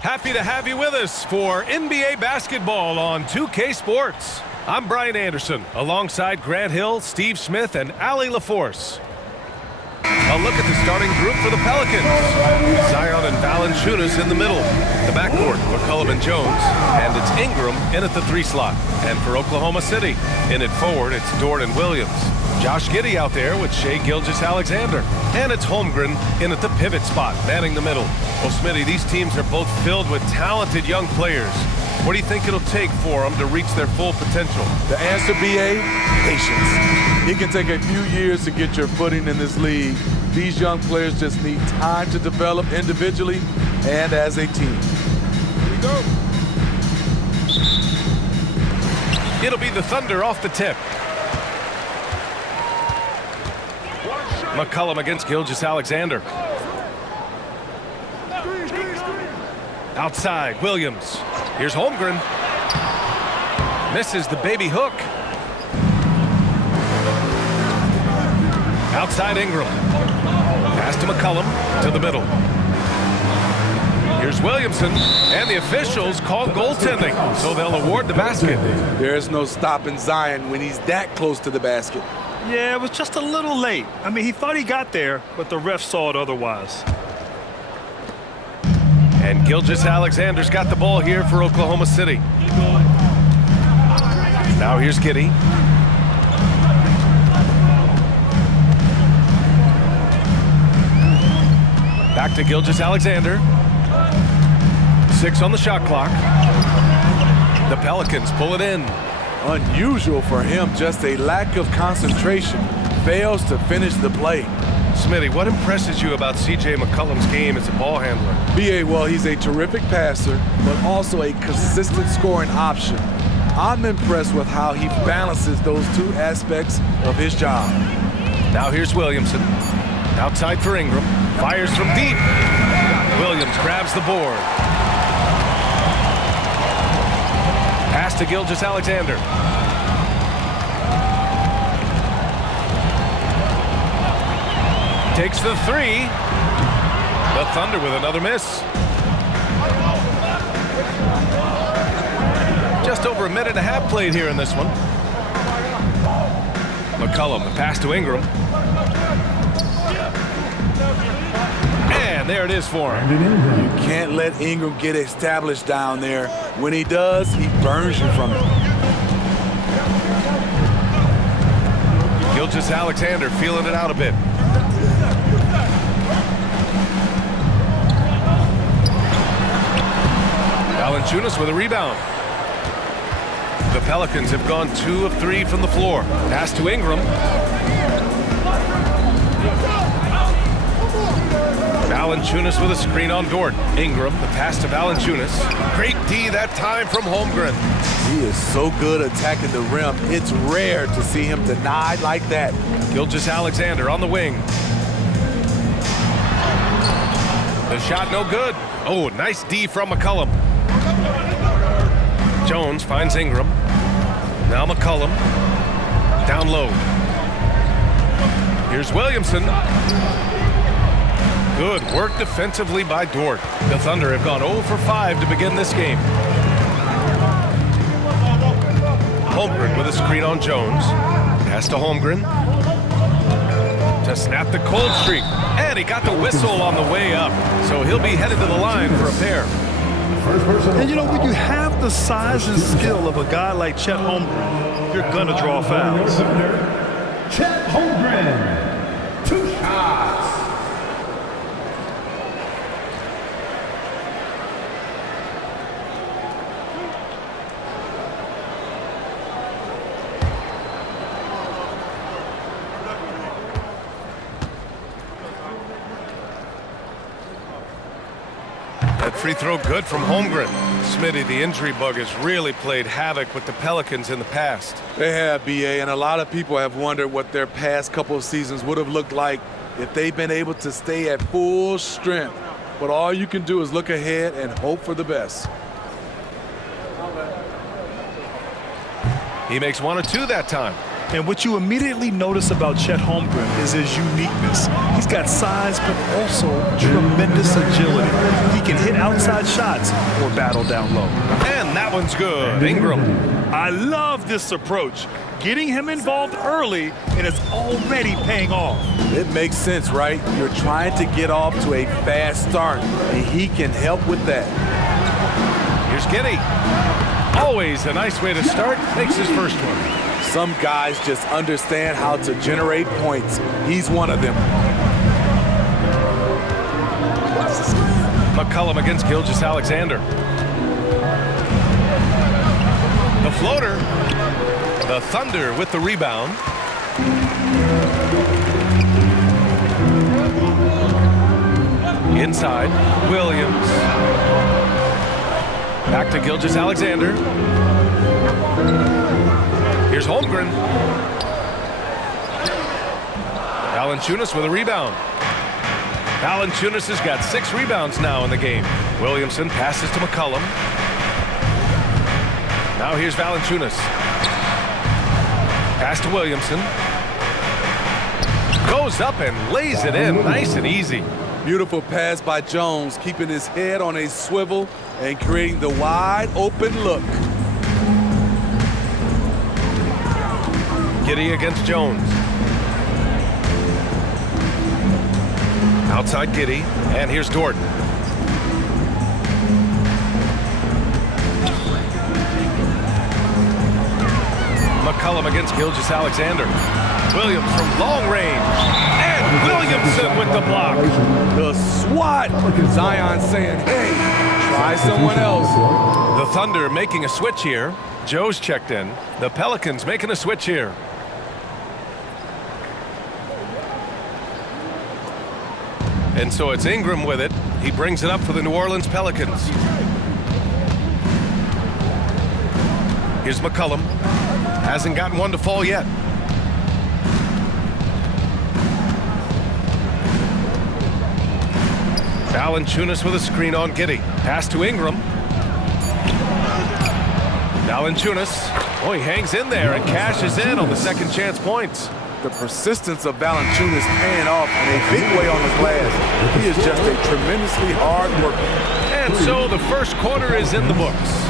Happy to have you with us for NBA basketball on 2K Sports. I'm Brian Anderson, alongside Grant Hill, Steve Smith, and Allie LaForce. A look at the starting group for the Pelicans. Zion and Valanciunas in the middle. The backcourt, McCollum and Jones. And it's Ingram in at the 3 slot. And for Oklahoma City, in at forward, it's Dort and Williams. Josh Giddey out there with Shai Gilgeous-Alexander. And it's Holmgren in at the pivot spot, manning the middle. Well, Smitty, these teams are both filled with talented young players. What do you think it'll take for them to reach their full potential? The answer, B.A., patience. It can take a few years to get your footing in this league. These young players just need time to develop individually and as a team. Here we go. It'll be the Thunder off the tip. McCollum against Gilgeous-Alexander. Outside, Williams. Here's Holmgren. Misses the baby hook. Outside Ingram. Pass to McCollum, to the middle. Here's Williamson, and the officials call goaltending, so they'll award the basket. There's no stopping Zion when he's that close to the basket. Yeah, it was just a little late. I mean, he thought he got there, but the ref saw it otherwise. And Gilgeous-Alexander's got the ball here for Oklahoma City. Now here's Giddey. Back to Gilgeous-Alexander. 6 on the shot clock. The Pelicans pull it in. Unusual for him, just a lack of concentration. Fails to finish the play. Smitty, what impresses you about C.J. McCollum's game as a ball handler? B.A., well, he's a terrific passer, but also a consistent scoring option. I'm impressed with how he balances those two aspects of his job. Now here's Williamson. Outside for Ingram. Fires from deep. Williams grabs the board. Pass to Gilgeous-Alexander. Takes the 3. The Thunder with another miss. Just over a minute and a half played here in this one. McCollum, the pass to Ingram. And there it is for him. You can't let Ingram get established down there. When he does, he burns you from it. Gilgeous-Alexander feeling it out a bit. Valanciunas with a rebound. The Pelicans have gone 2 of 3 from the floor. Pass to Ingram. Valanciunas with a screen on Dort. Ingram, the pass to Valanciunas. Great D that time from Holmgren. He is so good attacking the rim. It's rare to see him denied like that. Gilgeous-Alexander on the wing. The shot no good. Oh, nice D from McCollum. Jones finds Ingram. Now McCollum. Down low. Here's Williamson. Good work defensively by Dort. The Thunder have gone 0 for 5 to begin this game. Holmgren with a screen on Jones. Pass to Holmgren. To snap the cold streak. And he got the whistle on the way up. So he'll be headed to the line for a pair. And you know, when you have the size and skill of a guy like Chet Holmgren, you're going to draw fouls. Chet Holmgren, 2 shots. That free throw good from Holmgren. Smitty, the injury bug has really played havoc with the Pelicans in the past. They have, B.A., and a lot of people have wondered what their past couple of seasons would have looked like if they've been able to stay at full strength. But all you can do is look ahead and hope for the best. He makes 1 of 2 that time. And what you immediately notice about Chet Holmgren is his uniqueness. He's got size, but also tremendous agility. He can hit outside shots or battle down low. And that one's good. Ingram. I love this approach. Getting him involved early, and it's already paying off. It makes sense, right? You're trying to get off to a fast start, and he can help with that. Here's Giddey. Always a nice way to start. Makes his first one. Some guys just understand how to generate points. He's one of them. McCollum against Gilgeous-Alexander. The floater. The Thunder with the rebound. Inside, Williams. Back to Gilgeous-Alexander. Here's Holmgren. Valanciunas with a rebound. Valanciunas has got 6 rebounds now in the game. Williamson passes to McCollum. Now here's Valanciunas. Pass to Williamson. Goes up and lays it in nice and easy. Beautiful pass by Jones, keeping his head on a swivel and creating the wide open look. Giddey against Jones. Outside Giddey, and here's Dort. McCollum against Gilgeous-Alexander. Williams from long range. And Williamson with the block. The swat. Zion saying, hey, try someone else. The Thunder making a switch here. Joe's checked in. The Pelicans making a switch here. And so it's Ingram with it. He brings it up for the New Orleans Pelicans. Here's McCollum. Hasn't gotten one to fall yet. Valanciunas with a screen on Giddey. Pass to Ingram. Valanciunas. Oh, he hangs in there and cashes in on the second chance points. The persistence of Valanciunas paying off in a big way on the glass. He is just a tremendously hard worker. And so the first quarter is in the books.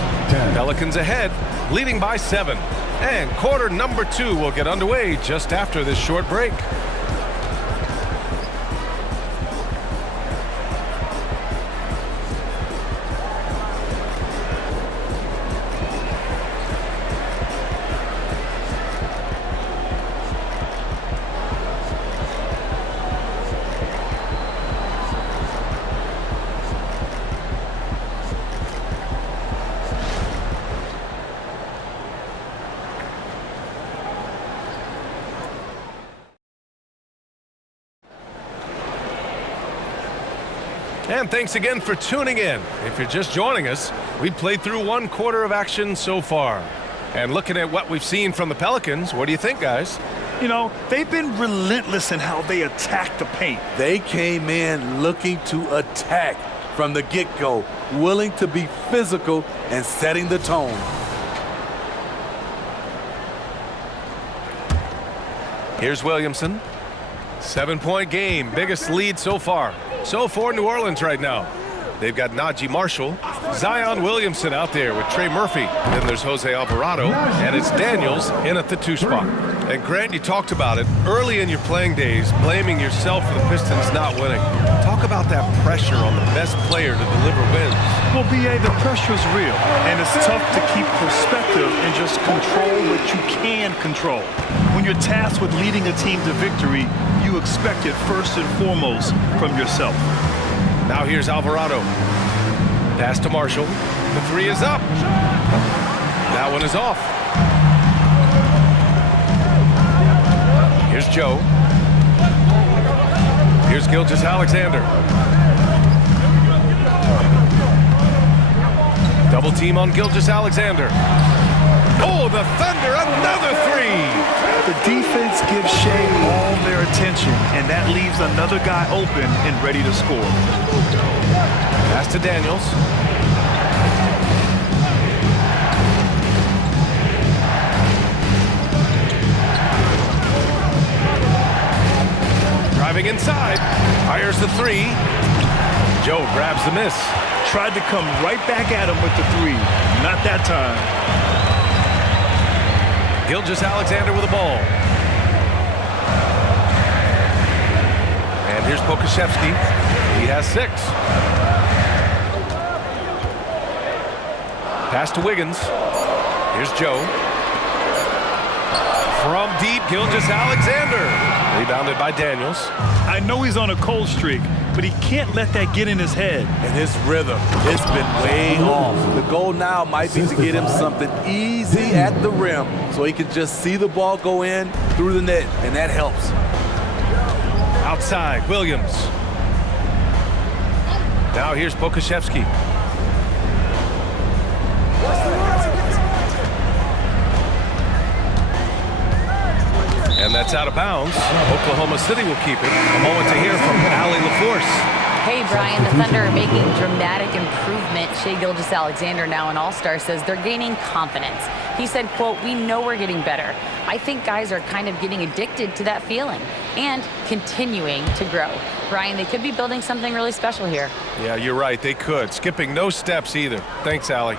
Pelicans ahead, leading by 7. And quarter number 2 will get underway just after this short break. And thanks again for tuning in. If you're just joining us, we've played through 1 quarter of action so far. And looking at what we've seen from the Pelicans, what do you think, guys? You know, they've been relentless in how they attack the paint. They came in looking to attack from the get-go, willing to be physical and setting the tone. Here's Williamson. 7-point game, biggest lead so far. So for New Orleans right now, they've got Najee Marshall, Zion Williamson out there with Trey Murphy. Then there's Jose Alvarado, and it's Daniels in at the 2 spot. And Grant, you talked about it early in your playing days, blaming yourself for the Pistons not winning. Talk about that pressure on the best player to deliver wins. Well, B.A., the pressure's real, and it's tough to keep perspective and just control what you can control. When you're tasked with leading a team to victory, you expect it first and foremost from yourself. Now here's Alvarado. Pass to Marshall. The 3 is up. That one is off. Here's Joe. Here's Gilgeous-Alexander. Double team on Gilgeous-Alexander. Oh, the Thunder, another 3. The defense gives Shea all their attention, and that leaves another guy open and ready to score. Pass to Daniels. the three. Joe grabs the miss. Tried to come right back at him with the three. Not that time. Gilgeous-Alexander with the ball. And here's Pokusevski. He has 6. Pass to Wiggins. Here's Joe. From deep, Gilgeous-Alexander. Rebounded by Daniels. I know he's on a cold streak, but he can't let that get in his head. And his rhythm, it's been way off. The goal now might be to get him something easy at the rim so he can just see the ball go in through the net, and that helps. Outside, Williams. Now here's Pokusevski. And that's out of bounds. Oklahoma City will keep it. A moment to hear from Allie LaForce. Hey, Brian, the Thunder are making dramatic improvement. Shai Gilgeous-Alexander, now an all-star, says they're gaining confidence. He said, quote, "We know we're getting better. I think guys are kind of getting addicted to that feeling and continuing to grow." Brian, they could be building something really special here. Yeah, you're right. They could. Skipping no steps either. Thanks, Allie.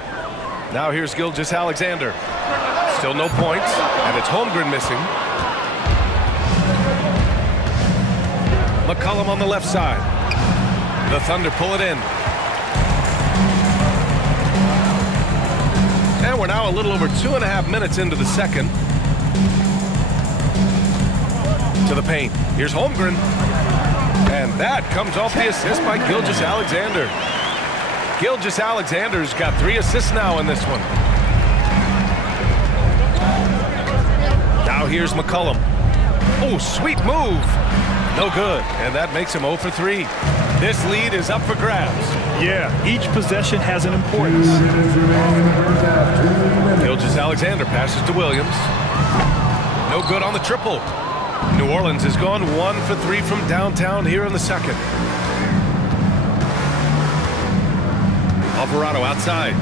Now here's Gilgeous-Alexander. Still no points, and it's Holmgren missing. McCollum on the left side. The Thunder pull it in. And we're now a little over 2.5 minutes into the second. To the paint. Here's Holmgren. And that comes off the assist by Gilgeous-Alexander. Gilgeous-Alexander's got 3 assists now in this one. Now here's McCollum. Oh, sweet move. No good, and that makes him 0 for 3. This lead is up for grabs. Yeah, each possession has an importance. Gilgeous-Alexander passes to Williams. No good on the triple. New Orleans has gone 1 for 3 from downtown here in the second. Alvarado outside.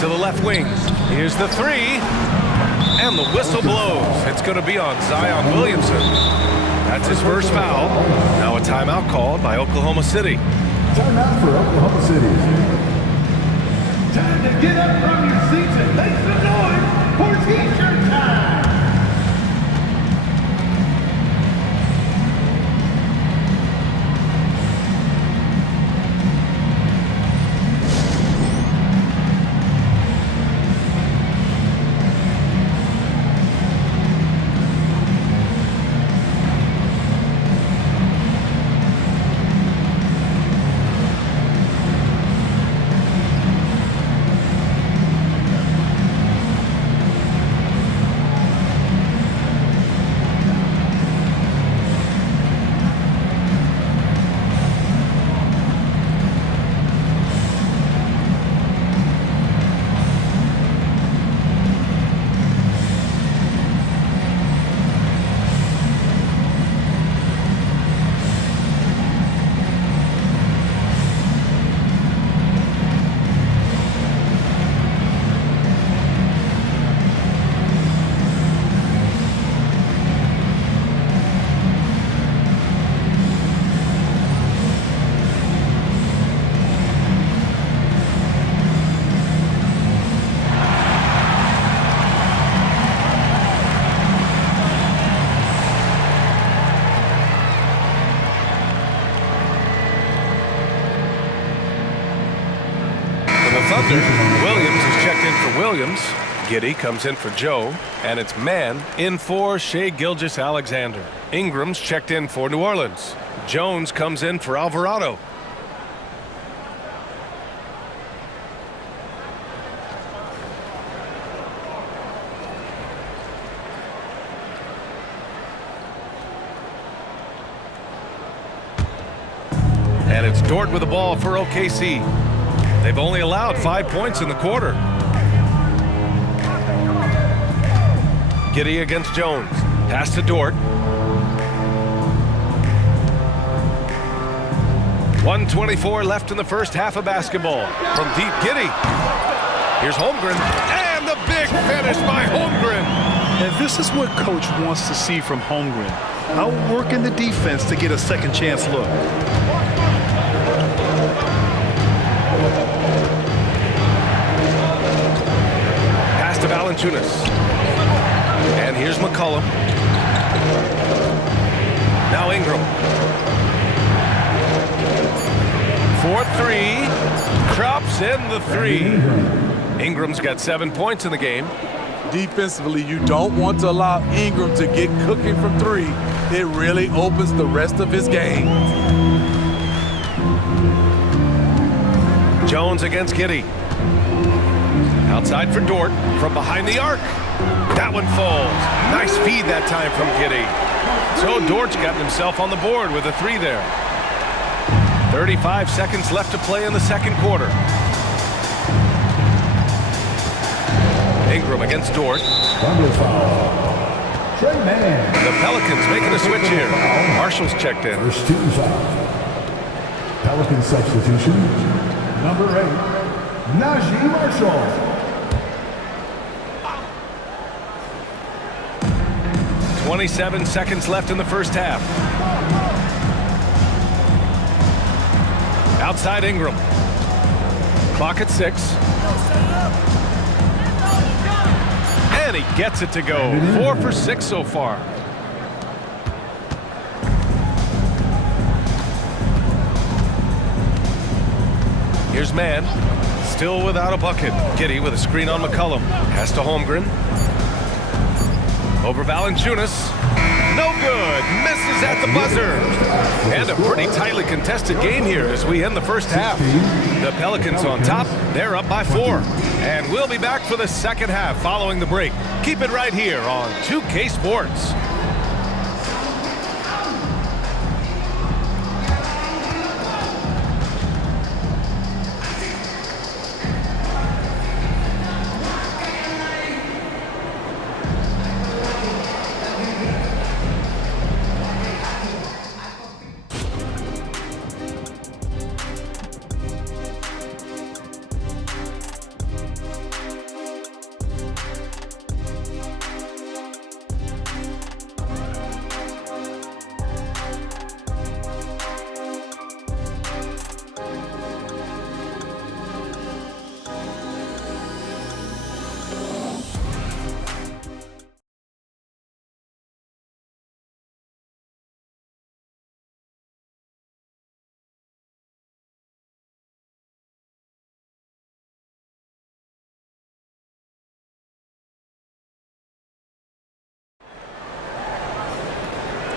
To the left wing. Here's the 3. And the whistle blows. It's going to be on Zion Williamson. That's his first foul. Now a timeout called by Oklahoma City. Timeout for Oklahoma City. Time to get up from your seats and make some noise for T-shirt time. Williams is checked in for Williams. Giddey comes in for Joe. And it's Mann in for Shai Gilgeous-Alexander. Ingram's checked in for New Orleans. Jones comes in for Alvarado. And it's Dort with the ball for OKC. They've only allowed 5 points in the quarter. Giddey against Jones. Pass to Dort. 1:24 left in the first half of basketball. From deep, Giddey. Here's Holmgren. And the big finish by Holmgren. And this is what Coach wants to see from Holmgren. outworking the defense to get a second chance look. Pass to Valanciunas. And here's McCollum. Now Ingram. 4-3. Drops in the three. Ingram's got 7 points in the game. Defensively, you don't want to allow Ingram to get cooking from three. It really opens the rest of his game. Jones against Giddey. Outside for Dort from behind the arc. That one falls. Nice feed that time from Giddey. So Dort's gotten himself on the board with a three there. 35 seconds left to play in the second quarter. Ingram against Dort. The Pelicans making a switch here. Marshall's checked in. First team foul. Pelican substitution. Number 8, Najee Marshall. – 27 seconds left in the first half. Outside Ingram. Clock at 6. And he gets it to go. 4 for 6 so far. Here's Mann. Still without a bucket. Giddey with a screen on McCollum. Pass to Holmgren. Over Valanciunas. No good. Misses at the buzzer. And a pretty tightly contested game here as we end the first half. The Pelicans on top. They're up by 4. And we'll be back for the second half following the break. Keep it right here on 2K Sports.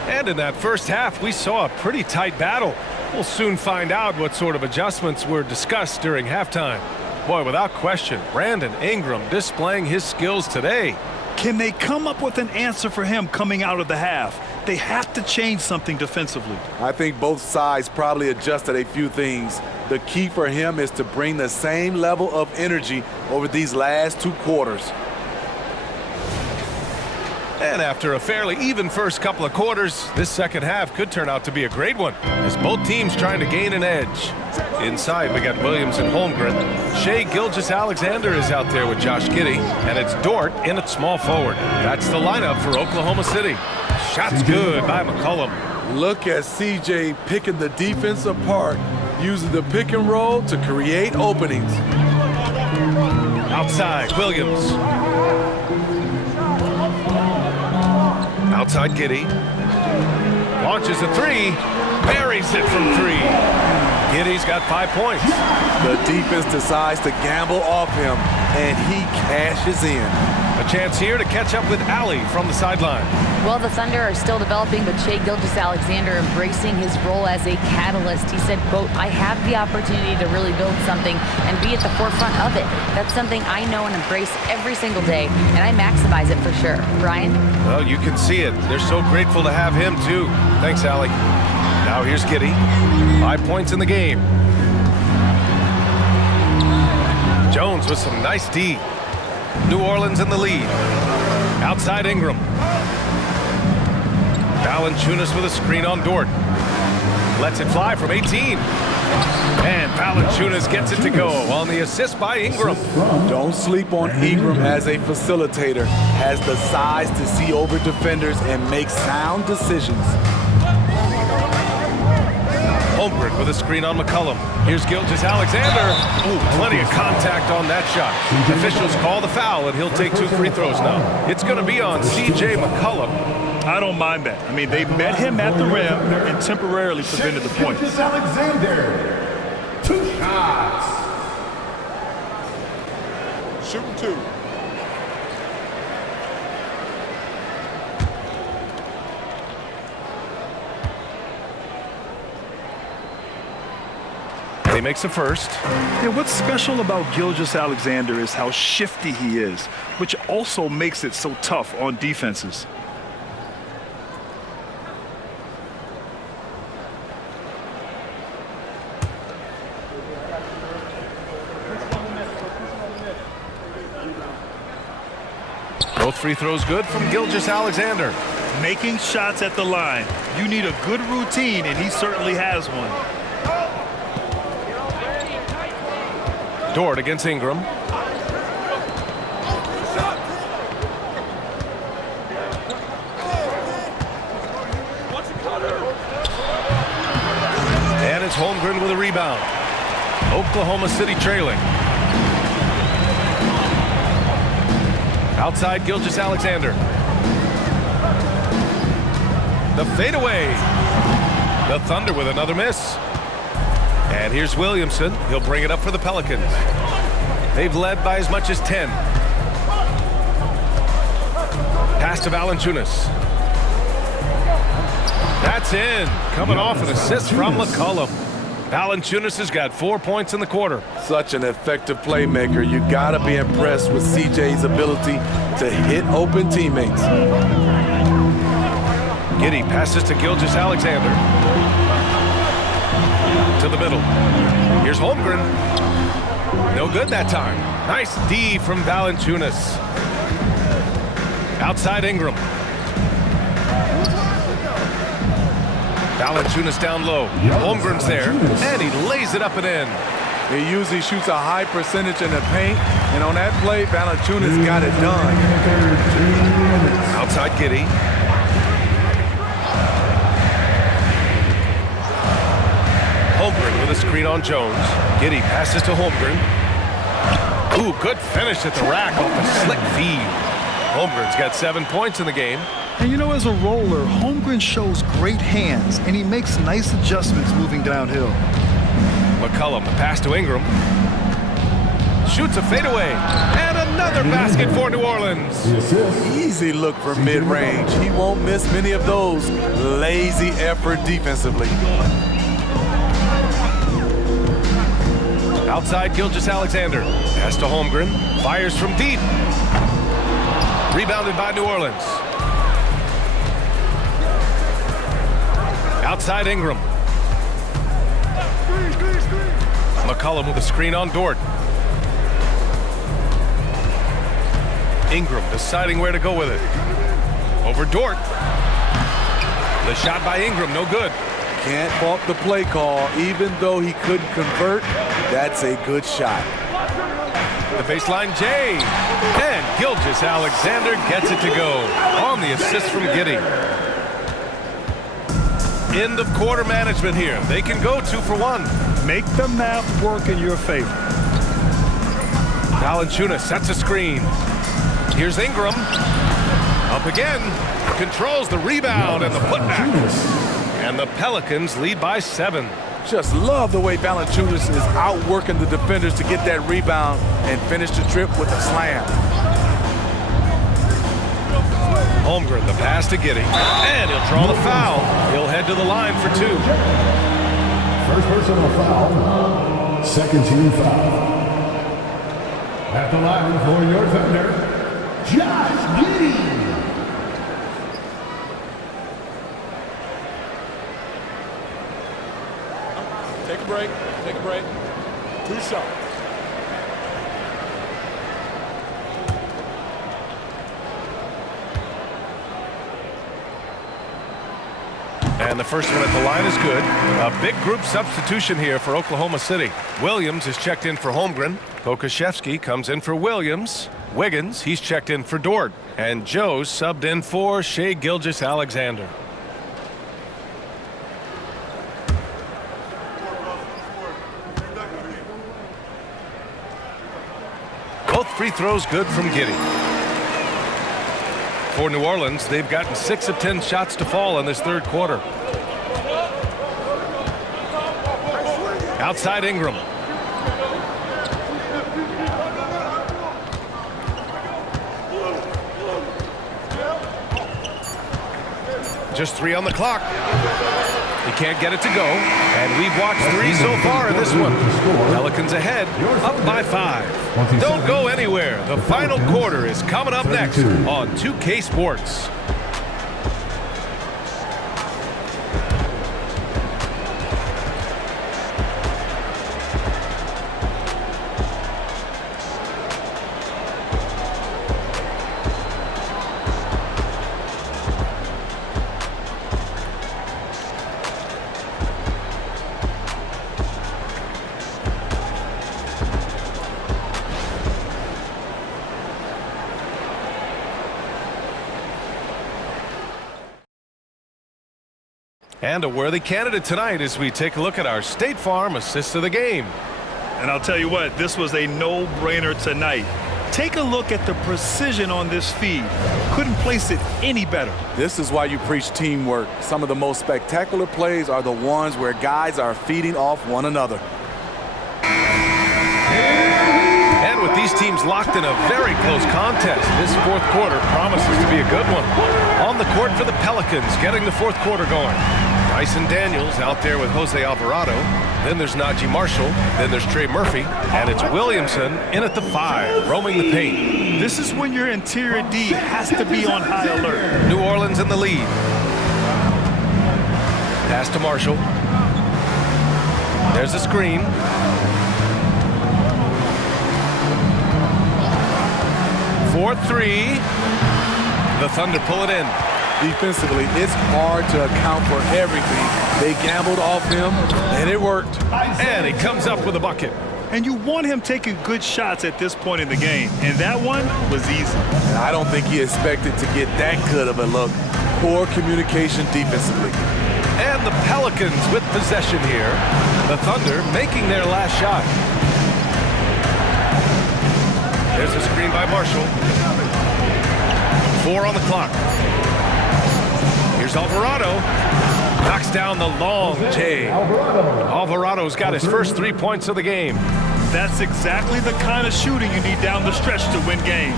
And in that first half, we saw a pretty tight battle. We'll soon find out what sort of adjustments were discussed during halftime. Boy, without question, Brandon Ingram displaying his skills today. Can they come up with an answer for him coming out of the half? They have to change something defensively. I think both sides probably adjusted a few things. The key for him is to bring the same level of energy over these last 2 quarters. And after a fairly even first couple of quarters, this second half could turn out to be a great one as both teams trying to gain an edge. Inside, we got Williams and Holmgren. Shai Gilgeous-Alexander is out there with Josh Giddey, and it's Dort in at small forward. That's the lineup for Oklahoma City. Shots good by McCollum. Look at CJ picking the defense apart, using the pick and roll to create openings. Outside, Williams. Outside Giddey. Launches a three. Buries it from 3. Giddey's got 5 points. The defense decides to gamble off him, and he cashes in. A chance here to catch up with Allie from the sideline. Well, the Thunder are still developing, but Shai Gilgeous-Alexander embracing his role as a catalyst. He said, quote, "I have the opportunity to really build something and be at the forefront of it. That's something I know and embrace every single day, and I maximize it for sure." Brian? Well, you can see it. They're so grateful to have him, too. Thanks, Allie. Now here's Giddey. 5 points in the game. Jones with some nice D. New Orleans in the lead. Outside Ingram. Valanciunas with a screen on Dort. Lets it fly from 18. And Valanciunas gets it to go on the assist by Ingram. Don't sleep on Ingram as a facilitator. Has the size to see over defenders and make sound decisions. Holmgren with a screen on McCollum. Here's Gilgeous-Alexander. Ooh, plenty of contact on that shot. Officials call the foul, and he'll take 2 free throws now. It's going to be on C.J. McCollum. I don't mind that. I mean, they met him at the rim and temporarily prevented the point. Gilgeous-Alexander. 2 shots. Shooting 2. He makes a first. Yeah, what's special about Gilgeous-Alexander is how shifty he is, which also makes it so tough on defenses. Both free throws good from Gilgeous-Alexander. Making shots at the line. You need a good routine, and he certainly has one. Dort against Ingram. And it's Holmgren with a rebound. Oklahoma City trailing. Outside Gilgeous-Alexander. The fadeaway. The Thunder with another miss. And here's Williamson. He'll bring it up for the Pelicans. They've led by as much as 10. Pass to Valanciunas. That's in. Coming off an assist from McCollum. Valanciunas has got 4 points in the quarter. Such an effective playmaker. You gotta be impressed with CJ's ability to hit open teammates. Giddey passes to Gilgeous-Alexander. To the middle. Here's Holmgren. No good that time. Nice D from Valanciunas. Outside Ingram. Valanciunas down low. Holmgren's there, and he lays it up and in. He usually shoots a high percentage in the paint, and on that play, Valanciunas got it done. Outside Giddey. Holmgren with a screen on Jones. Giddey passes to Holmgren. Ooh, good finish at the rack off the slick feed. Holmgren's got 7 points in the game. And you know, as a roller, Holmgren shows great hands, and he makes nice adjustments moving downhill. McCollum, the pass to Ingram. Shoots a fadeaway. And another basket for New Orleans. Easy look for mid-range. He won't miss many of those. Lazy effort defensively. Outside Gilgeous-Alexander. Pass to Holmgren. Fires from deep. Rebounded by New Orleans. Outside Ingram. McCollum with a screen on Dort. Ingram deciding where to go with it. Over Dort. The shot by Ingram, no good. Can't fault the play call. Even though he couldn't convert, that's a good shot. The baseline J. And Gilgeous-Alexander gets it to go on the assist from Giddey. End of quarter management here. They can go 2 for 1. Make the math work in your favor. Valanciunas sets a screen. Here's Ingram. Up again. Controls the rebound and the putback. And the Pelicans lead by 7. Just love the way Valanciunas is outworking the defenders to get that rebound and finish the trip with a slam. Holmgren, the pass to Giddey. And he'll draw the foul. He'll head to the line for 2. First personal foul. Second team foul. At the line for your Thunder, Josh Giddey. Take a break. Take a break. 2 shots. And the first one at the line is good. A big group substitution here for Oklahoma City. Williams is checked in for Holmgren. Pokashevsky comes in for Williams. Wiggins, he's checked in for Dort. And Joe's subbed in for Shai Gilgeous-Alexander. Both free throws good from Giddey. For New Orleans, they've gotten 6 of 10 shots to fall in this third quarter. Outside Ingram. Just 3 on the clock. He can't get it to go, and we've watched 3 so far in this one. Pelicans ahead, up by 5. Don't go anywhere. The final quarter is coming up next on 2K Sports. And a worthy candidate tonight as we take a look at our State Farm assist of the game. And I'll tell you what, this was a no-brainer tonight. Take a look at the precision on this feed. Couldn't place it any better. This is why you preach teamwork. Some of the most spectacular plays are the ones where guys are feeding off one another. And with these teams locked in a very close contest, this fourth quarter promises to be a good one. On the court for the Pelicans, getting the fourth quarter going. Bryson Daniels out there with Jose Alvarado. Then there's Najee Marshall. Then there's Trey Murphy. And it's Williamson in at the 5, roaming the paint. This is when your interior D has to be on high alert. New Orleans in the lead. Pass to Marshall. There's a screen. For 3. The Thunder pull it in. Defensively, it's hard to account for everything. They gambled off him, and it worked. And he comes up with a bucket. And you want him taking good shots at this point in the game. And that one was easy. And I don't think he expected to get that good of a look. Poor communication defensively. And the Pelicans with possession here. The Thunder making their last shot. There's a screen by Marshall. 4 on the clock. Here's Alvarado. Knocks down the long J. Alvarado's got his first 3 points of the game. That's exactly the kind of shooting you need down the stretch to win games.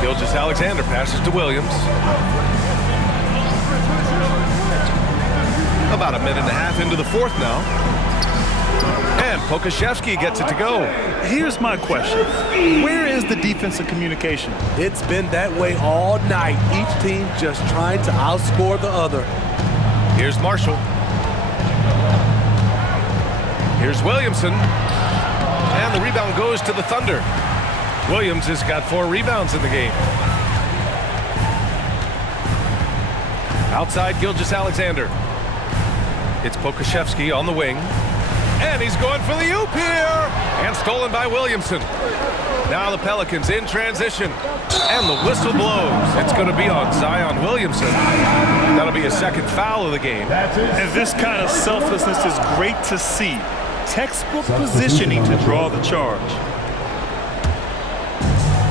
Gilgeous-Alexander passes to Williams. About a minute and a half into the fourth now. And Pokashevsky gets it to go. Here's my question. Where is the defensive communication? It's been that way all night. Each team just trying to outscore the other. Here's Marshall. Here's Williamson. And the rebound goes to the Thunder. Williams has got 4 rebounds in the game. Outside Gilgeous-Alexander. It's Pokashevsky on the wing. And he's going for the oop here. And stolen by Williamson. Now the Pelicans in transition. And the whistle blows. It's going to be on Zion Williamson. That'll be a second foul of the game. And this kind of selflessness is great to see. Textbook positioning to draw the charge.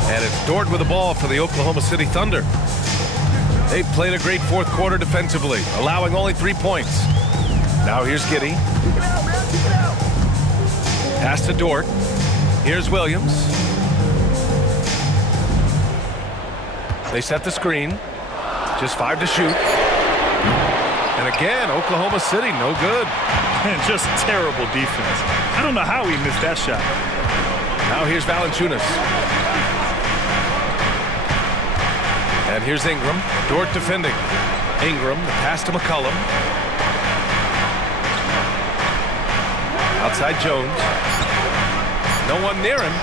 And it's Dort with the ball for the Oklahoma City Thunder. They've played a great fourth quarter defensively, allowing only 3 points. Now here's Giddey. Pass to Dort. Here's Williams. They set the screen. Just 5 to shoot. And again, Oklahoma City, no good. And just terrible defense. I don't know how he missed that shot. Now here's Valanciunas. And here's Ingram. Dort defending. Ingram, the pass to McCollum. Outside Jones. No one near him.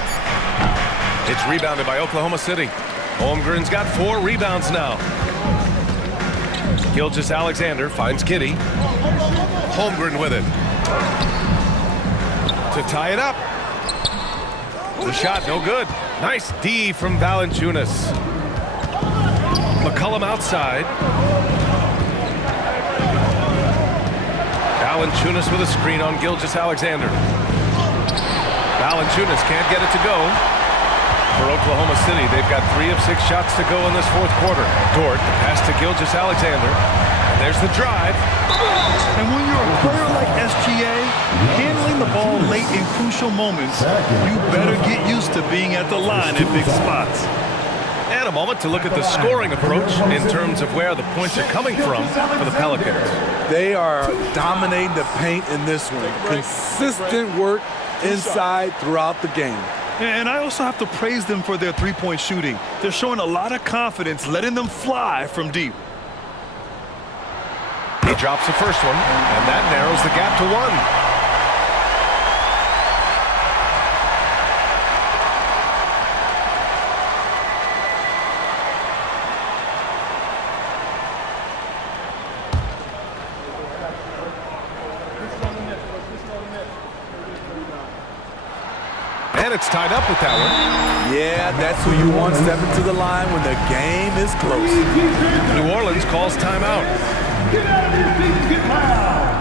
It's rebounded by Oklahoma City. Holmgren's got 4 rebounds now. Gilgeous-Alexander finds Giddey. Holmgren with it. To tie it up. The shot, no good. Nice D from Valanciunas. McCollum outside. Valanciunas with a screen on Gilgeous-Alexander. Valanciunas can't get it to go. For Oklahoma City, they've got 3 of 6 shots to go in this fourth quarter. Dort, the pass to Gilgeous-Alexander. And there's the drive. And when you're a player like SGA, handling the ball late in crucial moments, you better get used to being at the line in big spots. And a moment to look at the scoring approach in terms of where the points are coming from for the Pelicans. They are dominating the paint in this one. Consistent work inside throughout the game. And I also have to praise them for their three-point shooting. They're showing a lot of confidence, letting them fly from deep. He drops the first one, and that narrows the gap to 1. And it's tied up with that one. Yeah, that's who you want stepping to the line when the game is close. New Orleans calls timeout. Get out of your seats, get loud!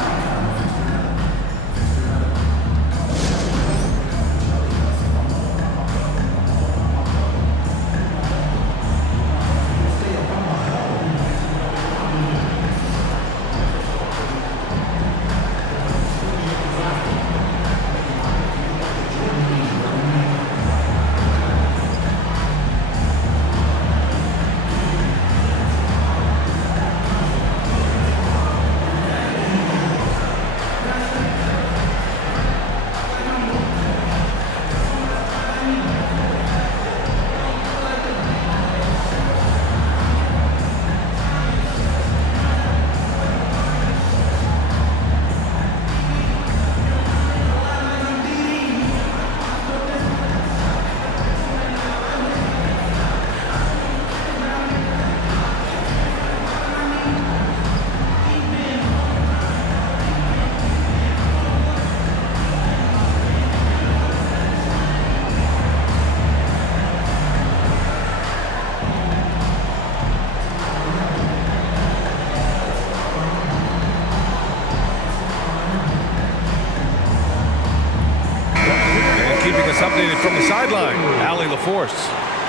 Updated from the sideline, Allie LaForce.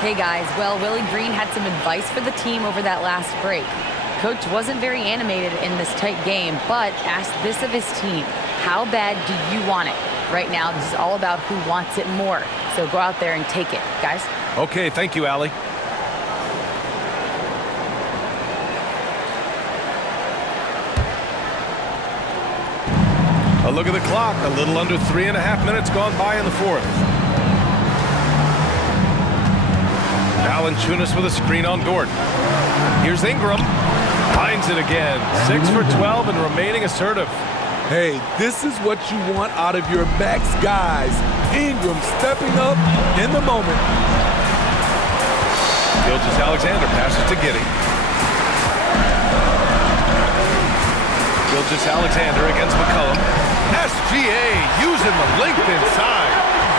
Hey guys, well, Willie Green had some advice for the team over that last break. Coach wasn't very animated in this tight game, but asked this of his team: how bad do you want it? Right now, this is all about who wants it more. So go out there and take it, guys. Okay, thank you, Allie. A look at the clock, a little under 3.5 minutes gone by in the fourth. Valanciunas with a screen on Dort. Here's Ingram. Finds it again. 6 for 12 and remaining assertive. Hey, this is what you want out of your backs guys. Ingram stepping up in the moment. Gilgeous-Alexander passes to Giddey. Gilgeous-Alexander against McCollum. SGA using the length inside.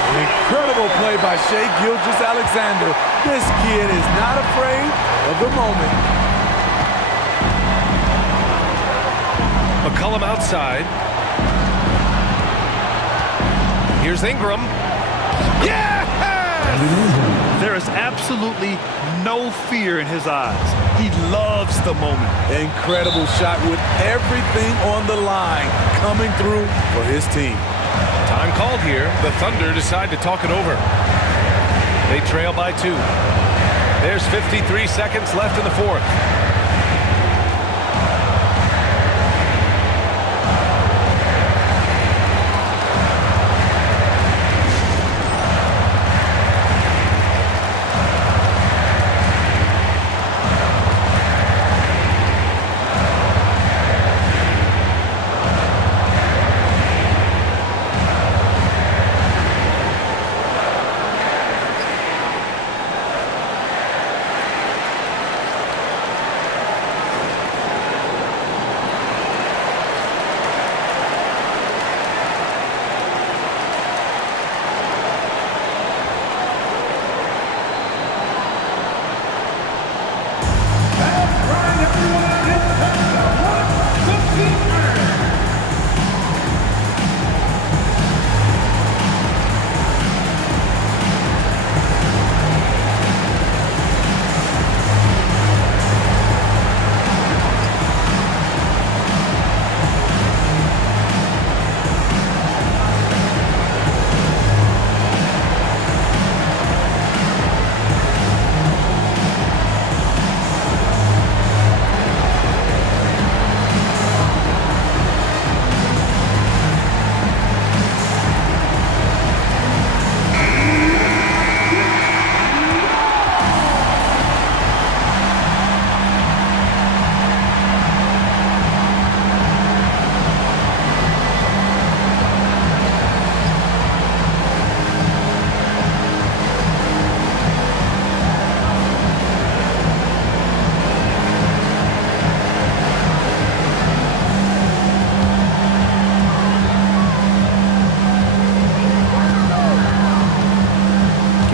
Incredible play by Shai Gilgeous-Alexander. This kid is not afraid of the moment. McCollum outside. Here's Ingram. Yes! There is absolutely no fear in his eyes. He loves the moment. Incredible shot with everything on the line coming through for his team. Time called here. The Thunder decide to talk it over. They trail by 2. There's 53 seconds left in the fourth.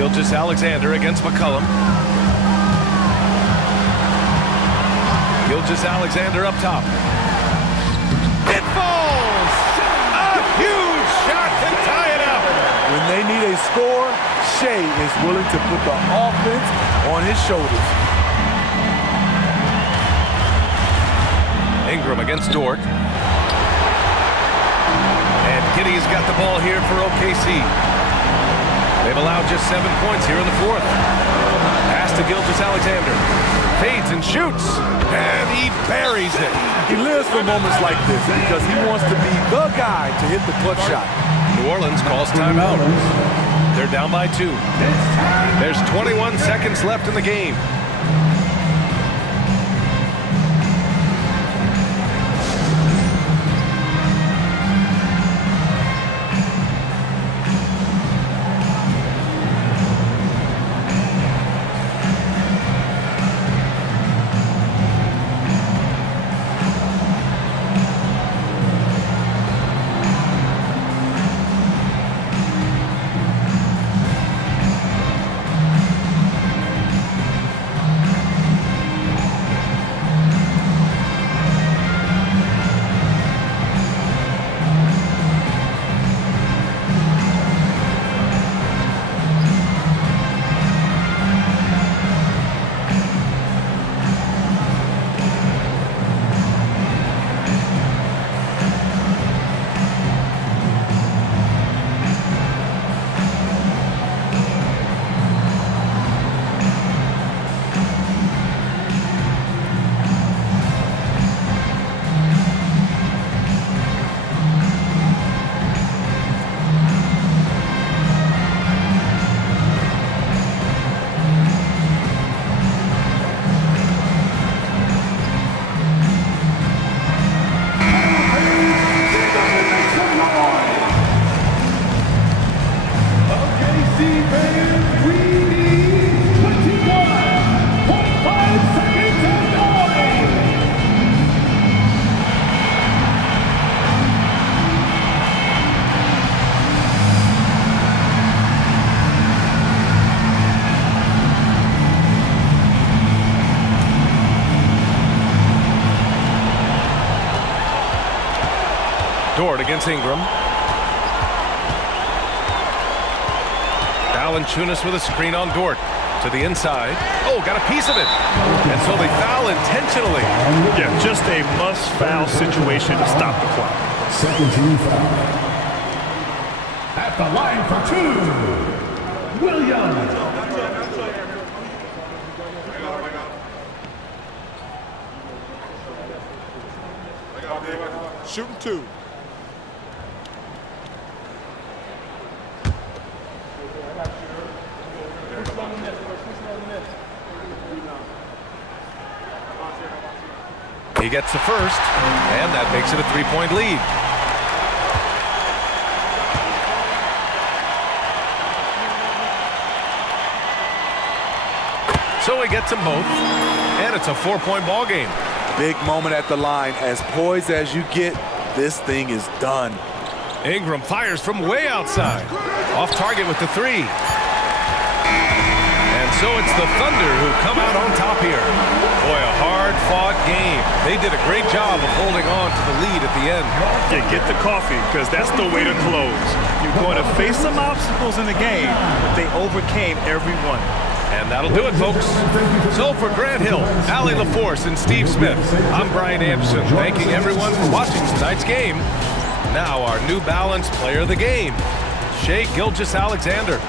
Gilgeous-Alexander against McCollum. Gilgeous-Alexander up top. It falls! A huge shot to tie it up! When they need a score, Shea is willing to put the offense on his shoulders. Ingram against Dort. And Giddey's got the ball here for OKC. They've allowed just 7 points here in the fourth. Pass to Gilgeous-Alexander. Fades and shoots. And he buries it. He lives for moments like this because he wants to be the guy to hit the clutch shot. New Orleans calls timeout. They're down by 2. There's 21 seconds left in the game. Dort against Ingram. Valanciunas with a screen on Dort to the inside. Oh, got a piece of it. And so they foul intentionally. Yeah, just a must-foul situation to stop the clock. Second team foul. At the line for 2, Williams. Shooting 2. He gets the first, and that makes it a 3-point lead. So he gets them both, and it's a 4-point ball game. Big moment at the line. As poised as you get, this thing is done. Ingram fires from way outside. Off target with the 3. And so it's the Thunder who come out on top here. Boy, a hard-fought game. They did a great job of holding on to the lead at the end. Yeah, get the coffee, because that's the way to close. You're going to face some obstacles in the game, but they overcame every one. And that'll do it, folks. So for Grant Hill, Allie LaForce, and Steve Smith, I'm Brian Anderson, thanking everyone for watching tonight's game. Now our New Balance Player of the Game, Shai Gilgeous-Alexander.